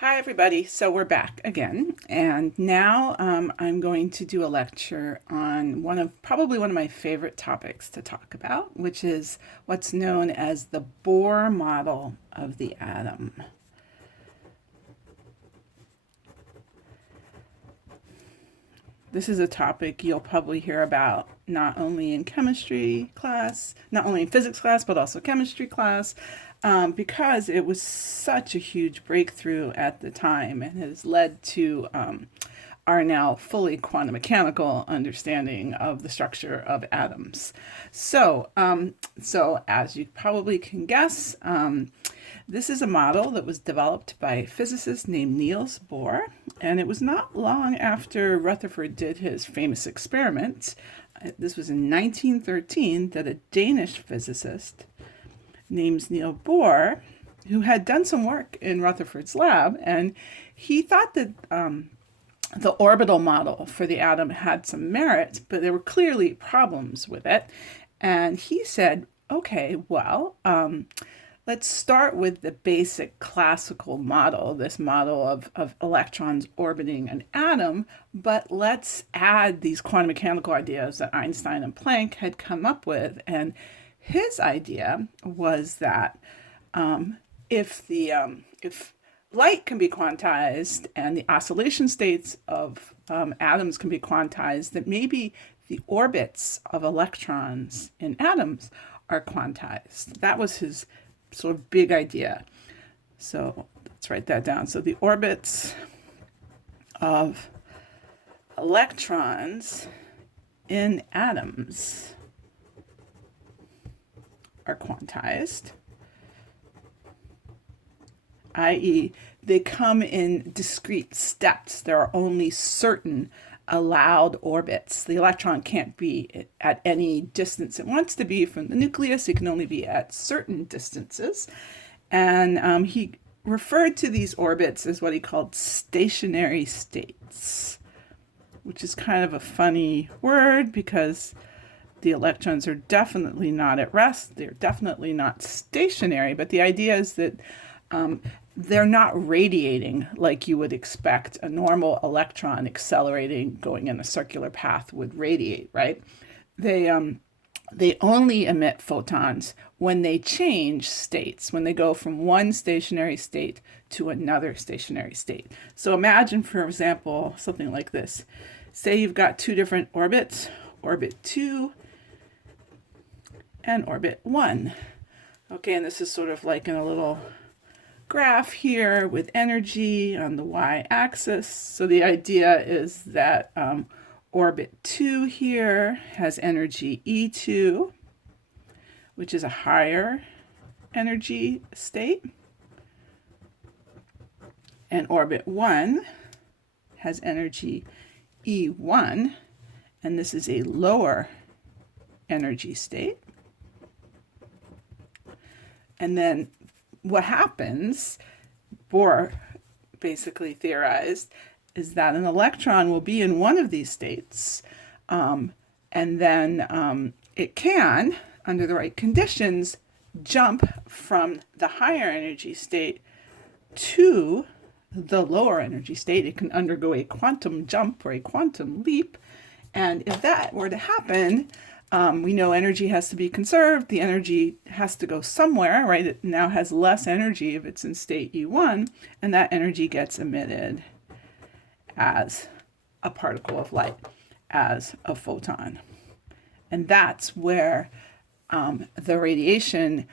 Hi, everybody. So we're back again, and now I'm going to do a lecture on probably one of my favorite topics to talk about, which is what's known as the Bohr model of the atom. This is a topic you'll probably hear about not only in chemistry class, not only in physics class, but also chemistry class, because it was such a huge breakthrough at the time and has led to our now fully quantum mechanical understanding of the structure of atoms. So as you probably can guess, this is a model that was developed by a physicist named Niels Bohr, and it was not long after Rutherford did his famous experiment. This was in 1913 that a Danish physicist named Niels Bohr, who had done some work in Rutherford's lab, and he thought that the orbital model for the atom had some merit, but there were clearly problems with it. And he said, okay, well, let's start with the basic classical model, this model of electrons orbiting an atom, but let's add these quantum mechanical ideas that Einstein and Planck had come up with. And his idea was that if light can be quantized and the oscillation states of atoms can be quantized, that maybe the orbits of electrons in atoms are quantized. That was his sort of big idea. So let's write that down. So the orbits of electrons in atoms are quantized, i.e., they come in discrete steps. There are only certain allowed orbits. The electron can't be at any distance it wants to be from the nucleus. It can only be at certain distances. And he referred to these orbits as what he called stationary states, which is kind of a funny word because the electrons are definitely not at rest. They're definitely not stationary, but the idea is that they're not radiating like you would expect a normal electron accelerating, going in a circular path would radiate, right? They only emit photons when they change states, when they go from one stationary state to another stationary state. So imagine, for example, something like this. Say you've got two different orbits, orbit 2 and orbit 1. Okay, and this is sort of like in a little graph here with energy on the y-axis. So the idea is that orbit 2 here has energy E2, which is a higher energy state. And orbit 1 has energy E1, and this is a lower energy state. And then what happens, Bohr basically theorized, is that an electron will be in one of these states, and then it can, under the right conditions, jump from the higher energy state to the lower energy state. It can undergo a quantum jump or a quantum leap. And if that were to happen, we know energy has to be conserved. The energy has to go somewhere, right? It now has less energy if it's in state E1, and that energy gets emitted as a particle of light, as a photon. And that's where the radiation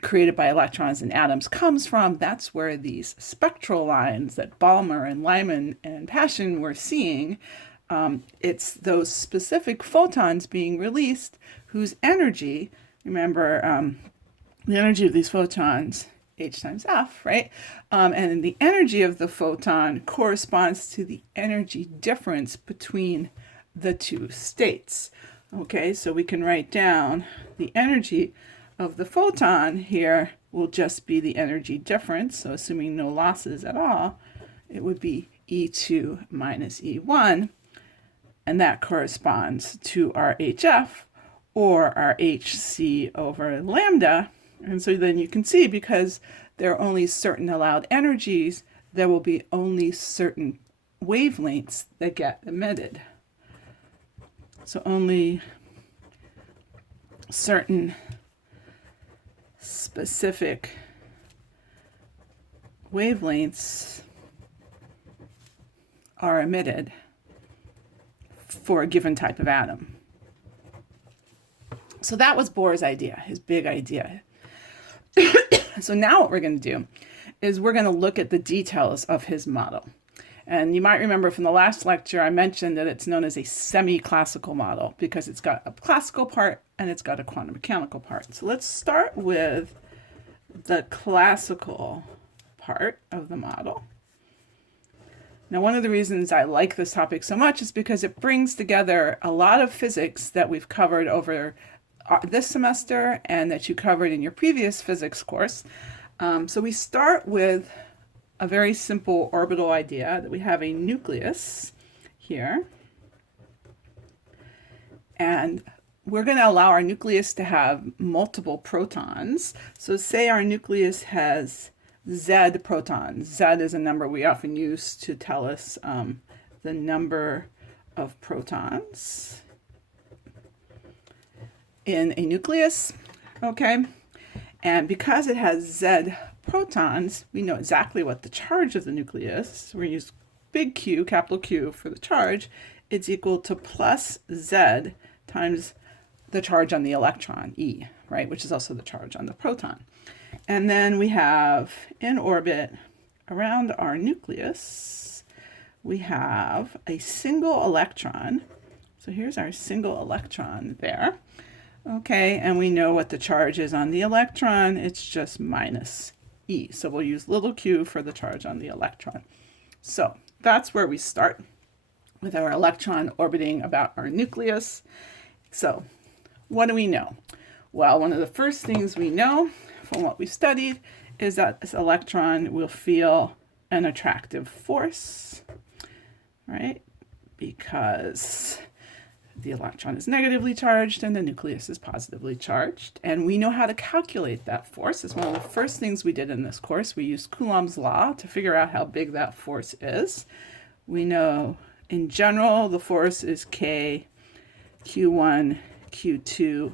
created by electrons and atoms comes from. That's where these spectral lines that Balmer and Lyman and Paschen were seeing, it's those specific photons being released whose energy, remember, the energy of these photons, H times F, right? And the energy of the photon corresponds to the energy difference between the two states. Okay, so we can write down the energy of the photon here will just be the energy difference. So assuming no losses at all, it would be E2 minus E1. And that corresponds to our HF, or our HC over lambda. And so then you can see, because there are only certain allowed energies, there will be only certain wavelengths that get emitted. So only certain specific wavelengths are emitted for a given type of atom. So that was Bohr's idea, his big idea. So now what we're going to do is we're going to look at the details of his model. And you might remember from the last lecture, I mentioned that it's known as a semi-classical model because it's got a classical part and it's got a quantum mechanical part. So let's start with the classical part of the model. Now, one of the reasons I like this topic so much is because it brings together a lot of physics that we've covered over this semester and that you covered in your previous physics course. So we start with a very simple orbital idea that we have a nucleus here. And we're going to allow our nucleus to have multiple protons. So say our nucleus has Z protons. Z is a number we often use to tell us the number of protons in a nucleus, okay? And because it has Z protons, we know exactly what the charge of the nucleus is. We're going to use big Q, capital Q for the charge. It's equal to plus Z times the charge on the electron, E, right? Which is also the charge on the proton. And then we have in orbit around our nucleus, we have a single electron. So here's our single electron there. Okay, and we know what the charge is on the electron. It's just minus E. So we'll use little q for the charge on the electron. So that's where we start with our electron orbiting about our nucleus. So what do we know? Well, one of the first things we know from what we studied is that this electron will feel an attractive force, right? Because the electron is negatively charged and the nucleus is positively charged. And we know how to calculate that force. It's one of the first things we did in this course. We used Coulomb's law to figure out how big that force is. We know in general the force is K Q1 Q2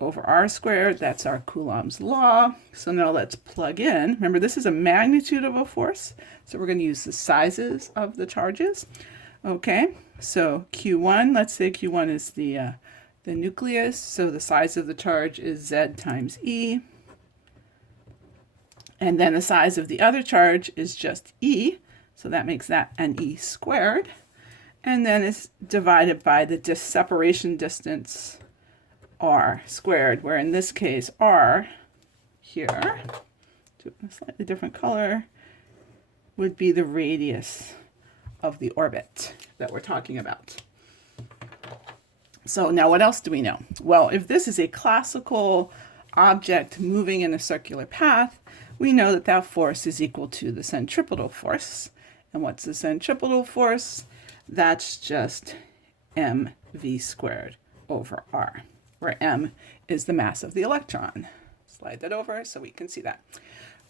over R squared. That's our Coulomb's law. So now let's plug in. Remember, this is a magnitude of a force. So we're going to use the sizes of the charges. Okay, so Q1, let's say Q1 is the nucleus. So the size of the charge is Z times E. And then the size of the other charge is just E. So that makes that an E squared. And then it's divided by the separation distance R squared, where in this case R here, to a slightly different color, would be the radius of the orbit that we're talking about. So now what else do we know? Well, if this is a classical object moving in a circular path, we know that that force is equal to the centripetal force. And what's the centripetal force? That's just mv squared over r, where m is the mass of the electron. Slide that over so we can see that.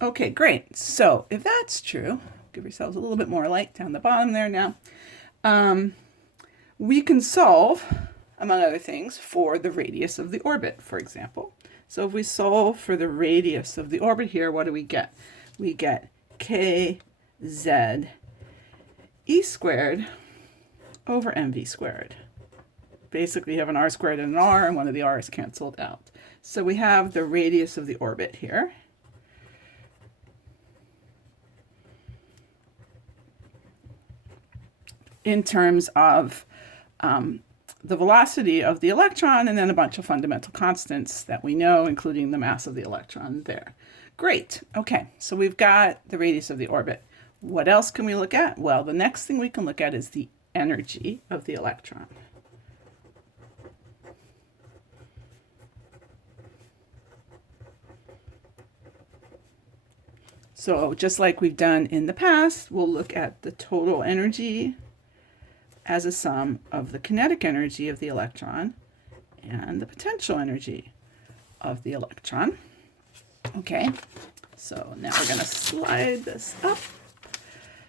Okay, great. So if that's true, give yourselves a little bit more light down the bottom there now. We can solve, among other things, for the radius of the orbit, for example. So if we solve for the radius of the orbit here, what do we get? We get kz e squared over mv squared. Basically, you have an r squared and an r, and one of the r's canceled out. So we have the radius of the orbit here. In terms of the velocity of the electron, and then a bunch of fundamental constants that we know, including the mass of the electron there. Great. Okay, so we've got the radius of the orbit. What else can we look at? Well, the next thing we can look at is the energy of the electron. So just like we've done in the past, we'll look at the total energy as a sum of the kinetic energy of the electron and the potential energy of the electron. Okay, So now we're going to slide this up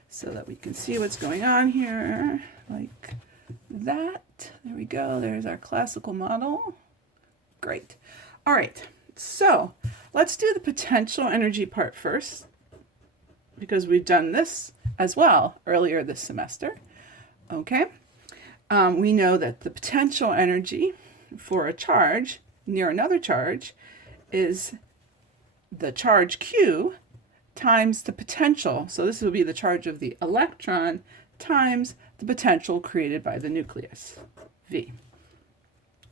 so that we can see what's going on here, like that. There we go. There's our classical model. Great. All right. So let's do the potential energy part first, because we've done this as well earlier this semester. Okay. We know that the potential energy for a charge near another charge is the charge Q times the potential. So this will be the charge of the electron times the potential created by the nucleus, V.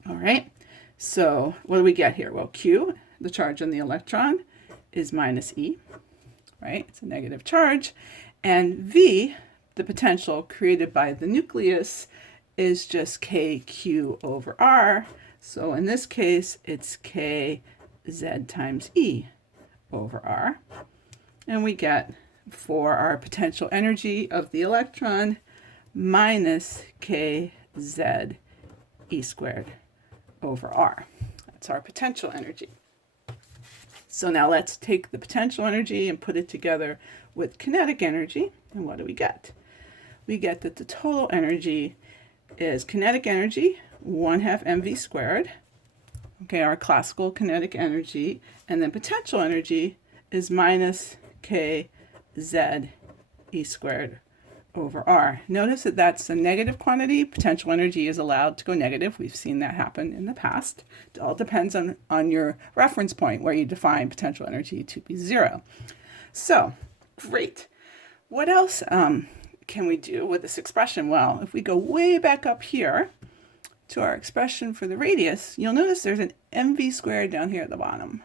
All right. So what do we get here? Well, Q, the charge on the electron, is minus E, right? It's a negative charge. And V, the potential created by the nucleus, is just KQ over R. So in this case, it's KZ times E over R. And we get, for our potential energy of the electron, minus KZ E squared over R. That's our potential energy. So now let's take the potential energy and put it together with kinetic energy. And what do we get? We get that the total energy is kinetic energy, 1/2 mv squared. Okay, our classical kinetic energy. And then potential energy is minus kz e squared over r. Notice that that's a negative quantity. Potential energy is allowed to go negative. We've seen that happen in the past. It all depends on your reference point where you define potential energy to be 0. So, great. What else can we do with this expression? Well, if we go way back up here to our expression for the radius, you'll notice there's an mv squared down here at the bottom.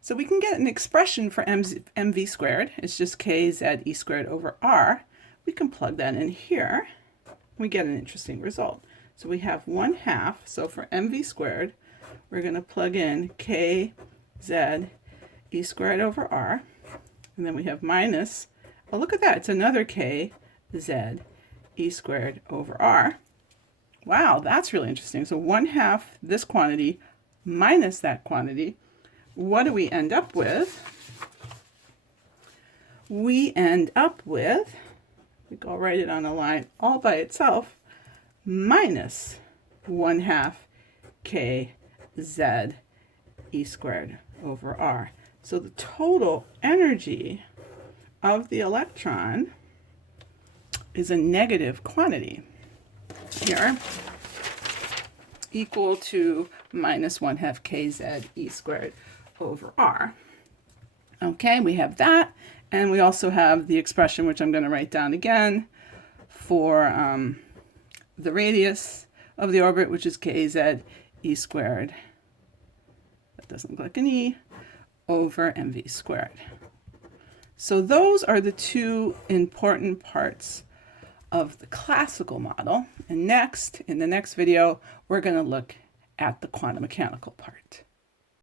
So we can get an expression for mv squared. It's just kz e squared over r. We can plug that in here. We get an interesting result. So we have 1/2. So for mv squared, we're going to plug in kz e squared over r. And then we have minus, oh, look at that. It's another kz e squared over r. Wow, that's really interesting. So 1/2 this quantity minus that quantity. What do we end up with? We end up with, I'll write it on a line all by itself, minus 1/2 kz e squared over r. So the total energy of the electron is a negative quantity here, equal to minus 1/2 kz e squared over r. Okay, we have that. And we also have the expression, which I'm going to write down again, for the radius of the orbit, which is kz e squared, that doesn't look like an e, over mv squared. So those are the two important parts of the classical model. And next, in the next video, we're going to look at the quantum mechanical part.